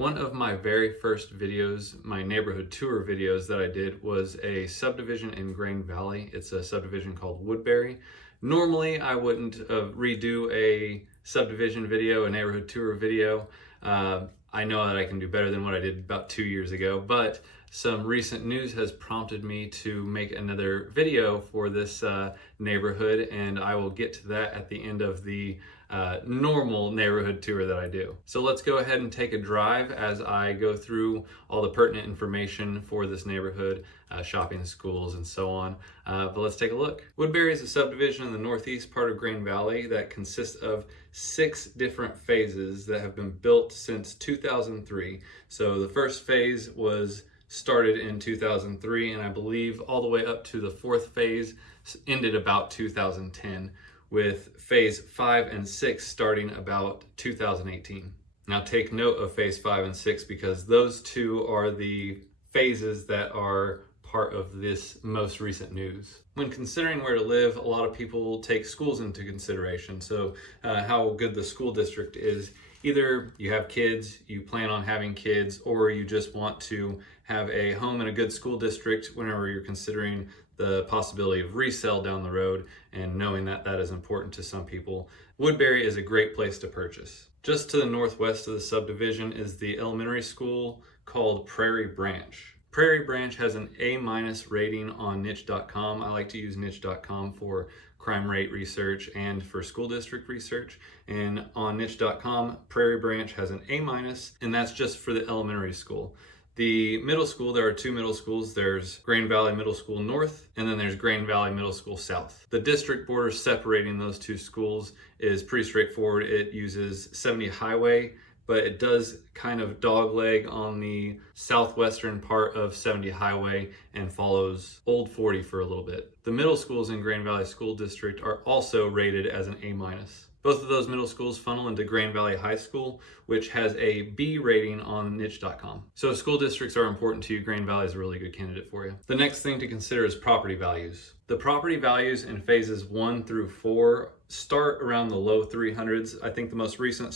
One of my very first videos, my neighborhood tour videos that I did, was a subdivision in Grain Valley. It's a subdivision called Woodbury. Normally, I wouldn't redo a subdivision video, a neighborhood tour video. I know that I can do better than what I did about 2 years ago, but some recent news has prompted me to make another video for this neighborhood, and I will get to that at the end of the normal neighborhood tour that I do. So let's go ahead and take a drive as I go through all the pertinent information for this neighborhood, shopping, schools, and so on. But let's take a look. Woodbury is a subdivision in the northeast part of Grain Valley that consists of 6 different phases that have been built since 2003. So the first phase was started in 2003, and I believe all the way up to the 4th phase ended about 2010, with phase 5 and 6 starting about 2018. Now take note of phase 5 and 6 because those two are the phases that are part of this most recent news. When considering where to live, a lot of people take schools into consideration. So how good the school district is. Either you have kids, you plan on having kids, or you just want to have a home in a good school district whenever you're considering the possibility of resale down the road, and knowing that that is important to some people. Woodbury is a great place to purchase. Just to the northwest of the subdivision is the elementary school called Prairie Branch. Prairie Branch has an A- rating on niche.com. I like to use niche.com for crime rate research and for school district research. And on niche.com, Prairie Branch has an A-, and that's just for the elementary school. The middle school, there are 2 middle schools. There's Grain Valley Middle School North, and then there's Grain Valley Middle School South. The district border separating those 2 schools is pretty straightforward. It uses 70 highway, but it does kind of dogleg on the southwestern part of 70 highway and follows Old 40 for a little bit. The middle schools in Grain Valley School District are also rated as an A-. Both of those middle schools funnel into Grain Valley High School, which has a B rating on niche.com. So if school districts are important to you, Grain Valley is a really good candidate for you. The next thing to consider is property values. The property values in phases 1 through 4 start around the low 300s. I think the most recent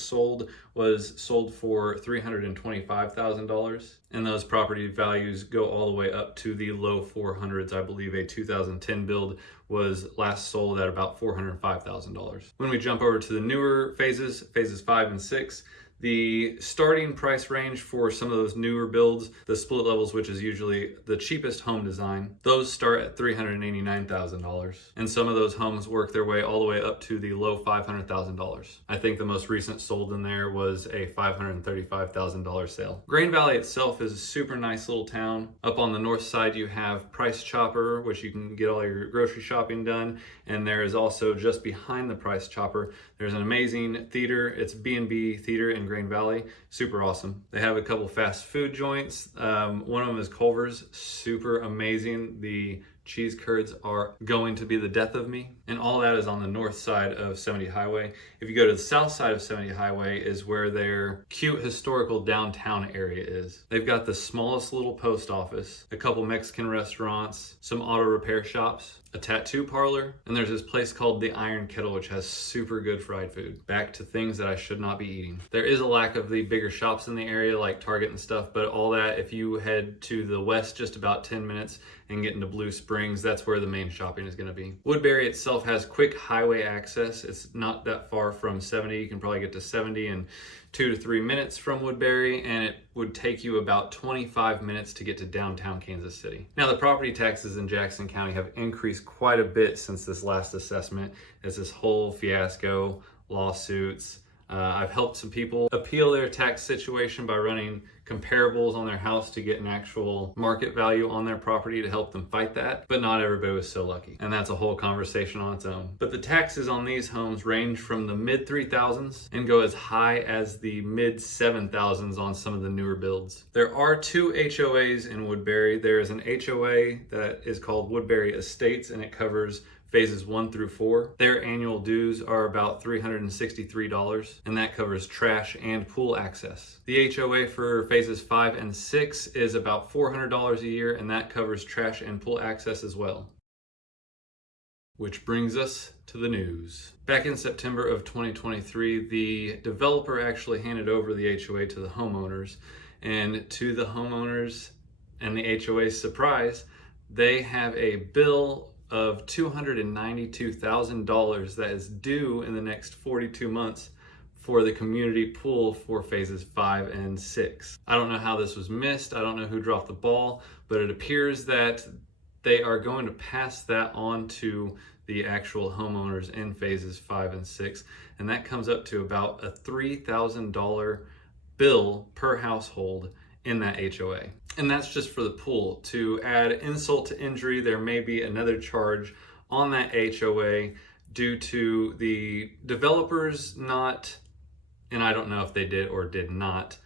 was sold for $325,000. And those property values go all the way up to the low 400s. I believe a 2010 build was last sold at about $405,000. When we jump over to the newer phases 5 and 6, the starting price range for some of those newer builds, the split levels, which is usually the cheapest home design, those start at $389,000. And some of those homes work their way all the way up to the low $500,000. I think the most recent sold in there was a $535,000 sale. Grain Valley itself is a super nice little town. Up on the north side, you have Price Chopper, which you can get all your grocery shopping done. And there is also just behind the Price Chopper, there's an amazing theater. It's B&B Theater in Grain Valley. Super awesome. They have a couple fast food joints. One of them is Culver's. Super amazing. The cheese curds are going to be the death of me. And all that is on the north side of 70 Highway. If you go to the south side of 70 Highway is where their cute historical downtown area is. They've got the smallest little post office, a couple Mexican restaurants, some auto repair shops, a tattoo parlor, and there's this place called the Iron Kettle, which has super good fried food. Back to things that I should not be eating. There is a lack of the bigger shops in the area like Target and stuff, but all that, if you head to the west just about 10 minutes and get into Blue Springs, that's where the main shopping is going to be. Woodbury itself has quick highway access. It's not that far from 70. You can probably get to 70 in 2 to 3 minutes from Woodbury, and it would take you about 25 minutes to get to downtown Kansas City. Now, the property taxes in Jackson County have increased quite a bit since this last assessment. It's this whole fiasco, lawsuits. I've helped some people appeal their tax situation by running comparables on their house to get an actual market value on their property to help them fight that, but not everybody was so lucky. And that's a whole conversation on its own. But the taxes on these homes range from the mid 3,000s and go as high as the mid 7,000s on some of the newer builds. There are 2 HOAs in Woodbury. There is an HOA that is called Woodbury Estates, and it covers phases 1 through 4. Their annual dues are about $363, and that covers trash and pool access. The HOA for phases 5 and 6 is about $400 a year, and that covers trash and pool access as well. Which brings us to the news. Back in September of 2023, the developer actually handed over the HOA to the homeowners, and to the homeowners and the HOA's surprise, they have a bill of $292,000 that is due in the next 42 months for the community pool for phases 5 and 6. I don't know how this was missed. I don't know who dropped the ball, but it appears that they are going to pass that on to the actual homeowners in phases 5 and 6, and that comes up to about a $3,000 bill per household in that HOA. And that's just for the pool. To add insult to injury, there may be another charge on that HOA due to the developers not, and I don't know if they did or did not,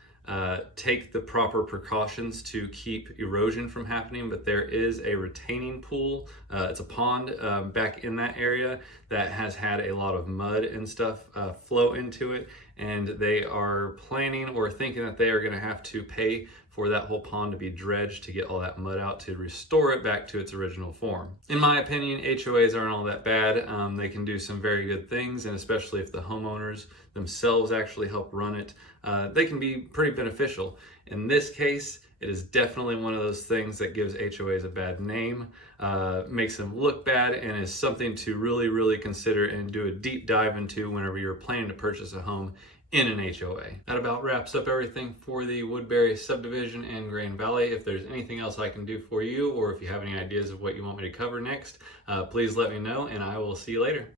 take the proper precautions to keep erosion from happening, but there is a retaining pool. It's a pond back in that area that has had a lot of mud and stuff flow into it, and they are planning or thinking that they are going to have to pay for that whole pond to be dredged to get all that mud out to restore it back to its original form. In my opinion, HOAs aren't all that bad. They can do some very good things, and especially if the homeowners themselves actually help run it, they can be pretty beneficial. In this case, it is definitely one of those things that gives HOAs a bad name, makes them look bad, and is something to really consider and do a deep dive into whenever you're planning to purchase a home in an HOA. That about wraps up everything for the Woodbury subdivision in Grain Valley. If there's anything else I can do for you, or if you have any ideas of what you want me to cover next, please let me know, and I will see you later.